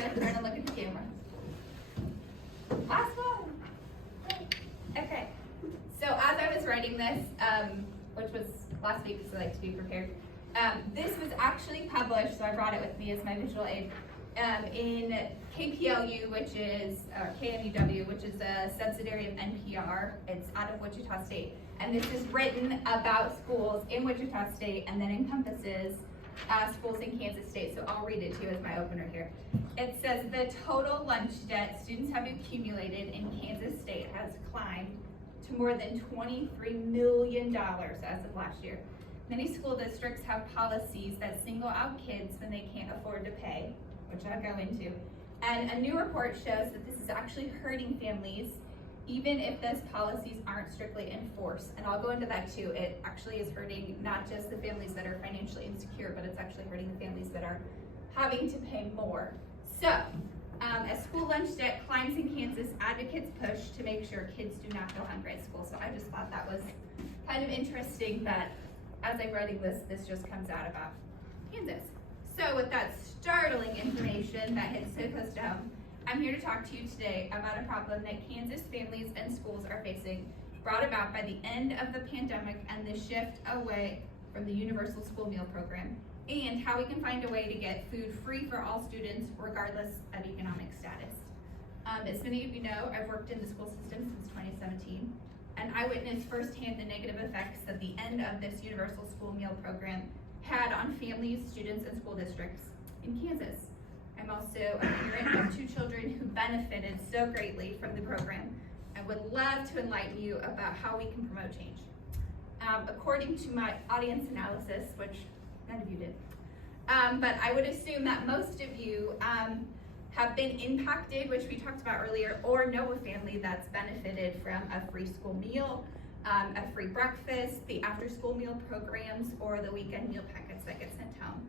Good, we're gonna look at the camera. Last one. Okay, so as I was writing this, which was last week, so I like to be prepared, this was actually published, so I brought it with me as my visual aid, in KPLU, which is, or KMUW, which is a subsidiary of NPR. It's out of Wichita State. And this is written about schools in Wichita State and then encompasses schools in Kansas State. So I'll read it to you as my opener here. It says the total lunch debt students have accumulated in Kansas State has climbed to more than $23 million as of last year. Many school districts have policies that single out kids when they can't afford to pay, which I'll go into. And a new report shows that this is actually hurting families, even if those policies aren't strictly enforced. And I'll go into that too. It actually is hurting not just the families that are financially insecure, but it's actually hurting the families that are having to pay more. So, as school lunch debt climbs in Kansas, advocates push to make sure kids do not go hungry at school. So I just thought that was kind of interesting that as I'm writing this, this just comes out about Kansas. So with that startling information that hits so close to home, I'm here to talk to you today about a problem that Kansas families and schools are facing, brought about by the end of the pandemic and the shift away from the universal school meal program, and how we can find a way to get food free for all students regardless of economic status. As many of you know, I've worked in the school system since 2017, and I witnessed firsthand the negative effects that the end of this universal school meal program had on families, students, and school districts in Kansas. I'm also a parent of 2 children who benefited so greatly from the program and would love to enlighten you about how we can promote change. According to my audience analysis, which none of you did, but I would assume that most of you have been impacted, which we talked about earlier, or know a family that's benefited from a free school meal, a free breakfast, the after-school meal programs, or the weekend meal packets that get sent home.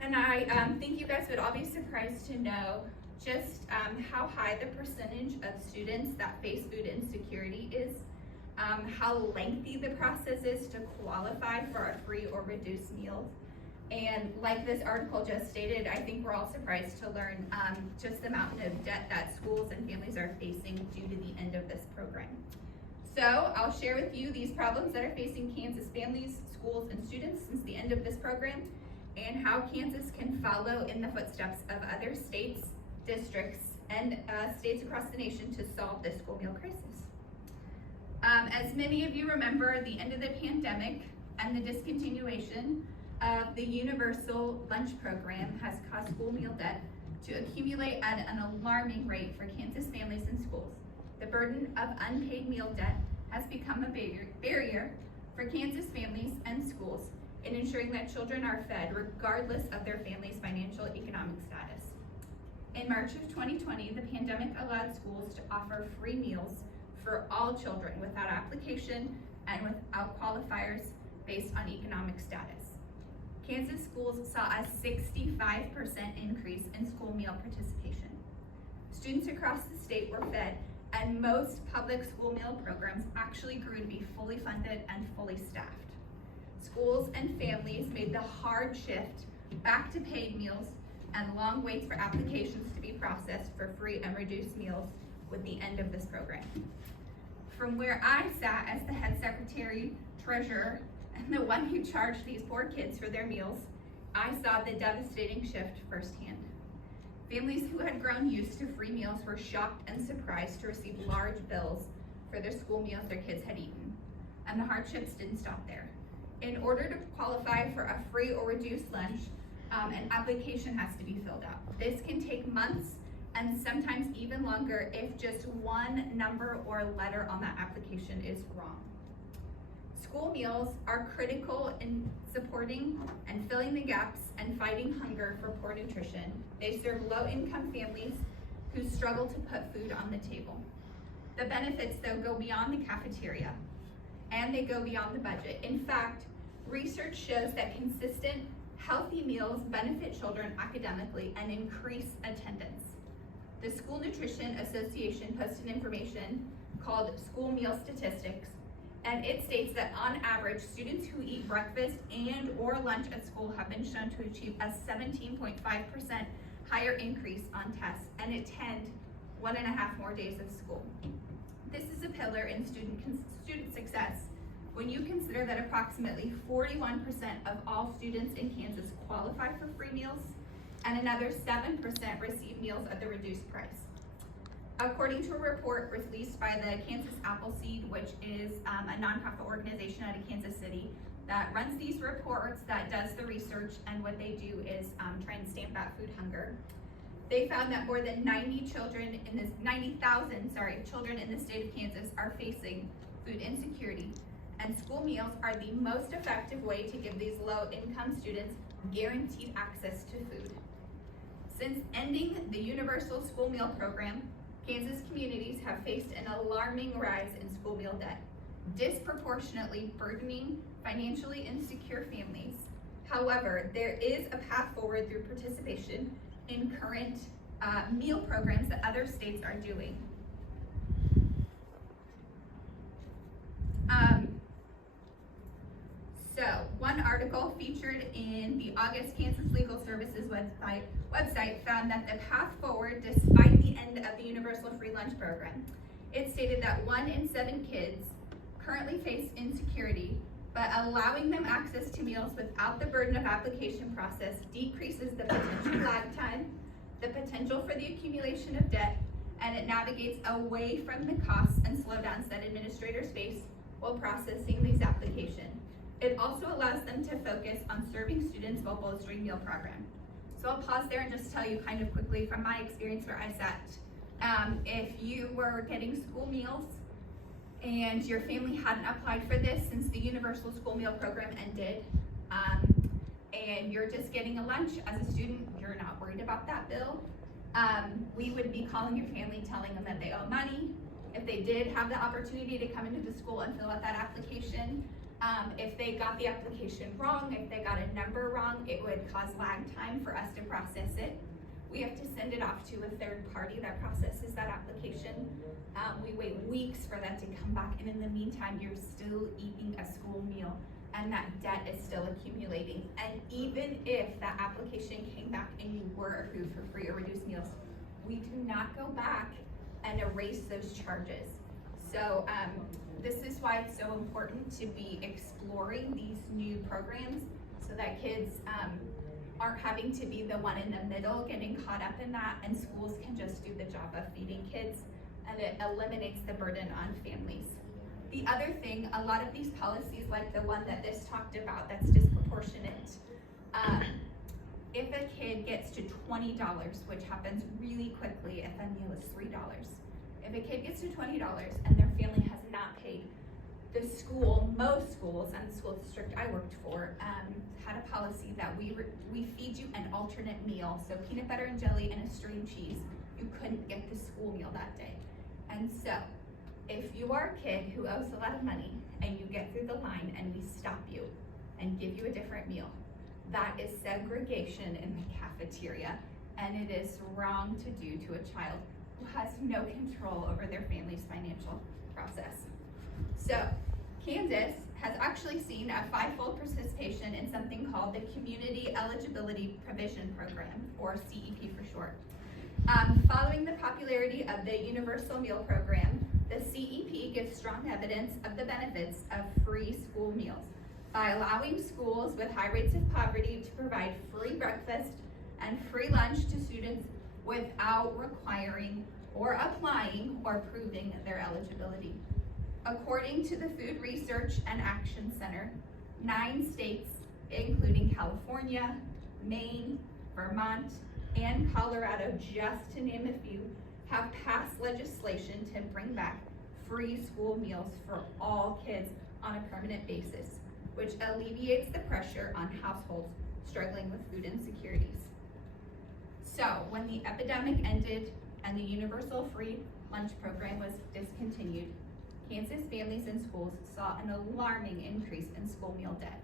And I think you guys would all be surprised to know just how high the percentage of students that face food insecurity is, how lengthy the process is to qualify for a free or reduced meal. And like this article just stated, I think we're all surprised to learn just the mountain of debt that schools and families are facing due to the end of this program. So I'll share with you these problems that are facing Kansas families, schools, and students since the end of this program, and how Kansas can follow in the footsteps of other states, districts, and states across the nation to solve this school meal crisis. As many of you remember, the end of the pandemic and the discontinuation of the universal lunch program has caused school meal debt to accumulate at an alarming rate for Kansas families and schools. The burden of unpaid meal debt has become a barrier for Kansas families and schools in ensuring that children are fed regardless of their family's financial economic status. In March of 2020, the pandemic allowed schools to offer free meals for all children without application and without qualifiers based on economic status. Kansas schools saw a 65% increase in school meal participation. Students across the state were fed, and most public school meal programs actually grew to be fully funded and fully staffed. Schools and families made the hard shift back to paid meals and long waits for applications to be processed for free and reduced meals with the end of this program. From where I sat as the head secretary, treasurer, and the one who charged these poor kids for their meals, I saw the devastating shift firsthand. Families who had grown used to free meals were shocked and surprised to receive large bills for their school meals their kids had eaten. And the hardships didn't stop there. In order to qualify for a free or reduced lunch, an application has to be filled out. This can take months and sometimes even longer if just one number or letter on that application is wrong. School meals are critical in supporting and filling the gaps and fighting hunger for poor nutrition. They serve low-income families who struggle to put food on the table. The benefits, though, go beyond the cafeteria, and they go beyond the budget. In fact, research shows that consistent, healthy meals benefit children academically and increase attendance. The School Nutrition Association posted information called School Meal Statistics, and it states that on average, students who eat breakfast and or lunch at school have been shown to achieve a 17.5% higher increase on tests, and attend 1.5 more days of school. This is a pillar in student success when you consider that approximately 41% of all students in Kansas qualify for free meals, and another 7% receive meals at the reduced price. According to a report released by the Kansas Appleseed, which is a nonprofit organization out of Kansas City that runs these reports, that does the research, and what they do is try and stamp out food hunger. They found that more than 90,000 children in the state of Kansas are facing food insecurity, and school meals are the most effective way to give these low-income students guaranteed access to food. Since ending the universal school meal program, Kansas communities have faced an alarming rise in school meal debt, disproportionately burdening financially insecure families. However, there is a path forward through participation in current meal programs that other states are doing. So one article featured in the August Kansas Legal Services website found that the path forward, despite the end of the universal free lunch program, it stated that 1 in 7 kids currently face insecurity, but allowing them access to meals without the burden of application process decreases the potential lag time, the potential for the accumulation of debt, and it navigates away from the costs and slowdowns that administrators face while processing these applications. It also allows them to focus on serving students while bolstering meal program. So I'll pause there and just tell you kind of quickly from my experience where I sat. If you were getting school meals and your family hadn't applied for this since the universal school meal program ended, and you're just getting a lunch as a student, you're not worried about that bill, we would be calling your family, telling them that they owe money. If they did have the opportunity to come into the school and fill out that application, if they got the application wrong, if they got a number wrong, it would cause lag time for us to process it. We have to send it off to a third party that processes that application. We wait weeks for that to come back, and in the meantime, you're still eating a school meal, and that debt is still accumulating. And even if that application came back and you were approved for free or reduced meals, we do not go back and erase those charges. So this is why it's so important to be exploring these new programs so that kids aren't having to be the one in the middle getting caught up in that, and schools can just do the job of feeding kids, and it eliminates the burden on families. The other thing, a lot of these policies, like the one that this talked about that's disproportionate, if a kid gets to $20, which happens really quickly if a meal is $3, if a kid gets to $20 and their family has not paid, the school, most schools, and the school district I worked for, had a policy that we feed you an alternate meal, so peanut butter and jelly and a string cheese. You couldn't get the school meal that day. And so, if you are a kid who owes a lot of money and you get through the line and we stop you and give you a different meal, that is segregation in the cafeteria, and it is wrong to do to a child who has no control over their family's financial process. So, Kansas has actually seen a 5-fold participation in something called the Community Eligibility Provision Program, or CEP for short. Following the popularity of the Universal Meal Program, the CEP gives strong evidence of the benefits of free school meals by allowing schools with high rates of poverty to provide free breakfast and free lunch to students without requiring or applying or proving their eligibility. According to the Food Research and Action Center, 9 states, including California, Maine, Vermont, and Colorado, just to name a few, have passed legislation to bring back free school meals for all kids on a permanent basis, which alleviates the pressure on households struggling with food insecurities. So when the epidemic ended and the universal free lunch program was discontinued, Kansas families and schools saw an alarming increase in school meal debt.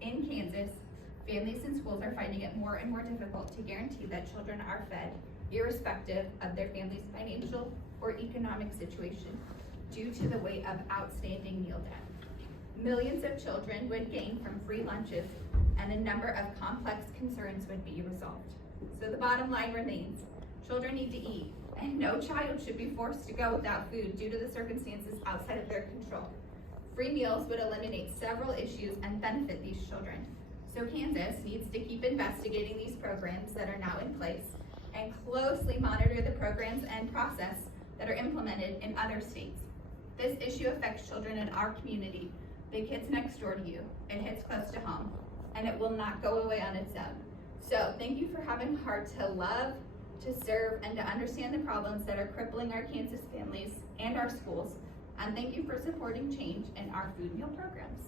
In Kansas, families and schools are finding it more and more difficult to guarantee that children are fed, irrespective of their family's financial or economic situation, due to the weight of outstanding meal debt. Millions of children would gain from free lunches, and a number of complex concerns would be resolved. So the bottom line remains, children need to eat, and no child should be forced to go without food due to the circumstances outside of their control. Free meals would eliminate several issues and benefit these children. So Kansas needs to keep investigating these programs that are now in place and closely monitor the programs and process that are implemented in other states. This issue affects children in our community, the kids next door to you. It hits close to home, and it will not go away on its own. So thank you for having a heart to love, to serve, and to understand the problems that are crippling our Kansas families and our schools. And thank you for supporting change in our food meal programs.